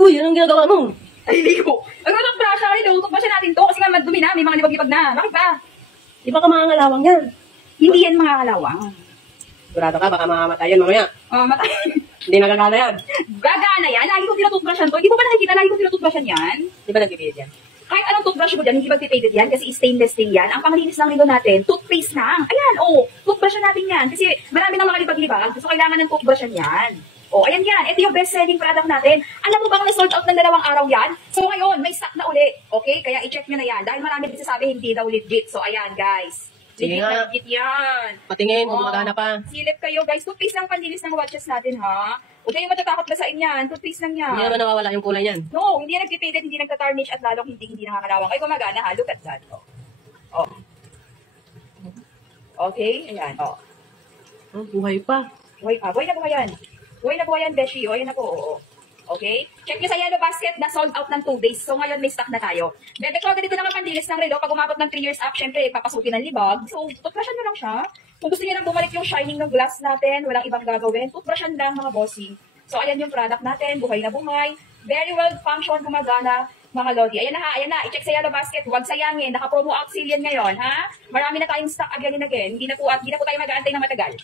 Uy, anong ginagawa mo? Ay, ligo. Ano itong brush? Ilutok ba siya natin to? Kasi nga madumi na, may mga libag-libag na. Bakit ba? Di ba ka mga ngalawang yan? Hindi yan mga kalawang. Sigurado ka, baka mamamatay yan mamaya. Matay. Hindi nagagana yan. Gagana yan. Lagi kong tinututbrushan to. Hindi mo ba nakikita? Lagi kong tinututbrushan yan. Di ba nagpipilid yan? Kahit anong toothbrush mo dyan, hindi magpipated yan kasi stainless steel yan. Ang panglinis lang nito natin, toothpaste lang. Ayan, toothbrushan natin yan. Kasi marami ng mga libag-libag, so kailangan ng toothbrushan yan. Ayan yan. Ito yung best-selling product natin. Alam mo bang na-sold out ng 2 araw yan? So ngayon, may stock na uli. Okay? Kaya i-check nyo na yan. Dahil marami din sasabi, hindi daw legit. So ayan, guys. Sige nga. Legit yan. Patingin, kung magana pa. Silip kayo, guys. Toothpaste lang panlinis ng watches natin, ha? Huwag kayong matatakot ba sa inyan. Toothpaste lang yan. Hindi naman nawawala yung kulay niyan. No, hindi yan nagpipilit, hindi nagtatarnish at lalong hindi nakakalawang. Ay, gumagana ha. Look at that. Okay, ayan. Buhay pa. Buhay pa. Buhay na buhay yan. Buhay na buhay yan, Beshi. Ayan na po. Okay? Check nyo sa Yellow Basket na sold out ng 2 days. So ngayon may stock na tayo. Bebe ko, ganito naman pandilis ng relo. Pag umabot ng 3 years up, syempre, papasukin ng libag. So, toothbrushan nyo lang siya. Kung gusto niyo nang bumalik yung shining ng glass natin, walang ibang gagawin, toothbrushan lang mga bossing. So, ayan yung product natin. Buhay na buhay. Very well function, gumagana. Mga Lodi. Ayan na ha, ayan na. I-check sa Yellow Basket. Huwag sayangin. Naka-promo auxilian ngayon, ha? Marami na tayong stock again and again. Hindi na po tayo mag-aantay na matagal.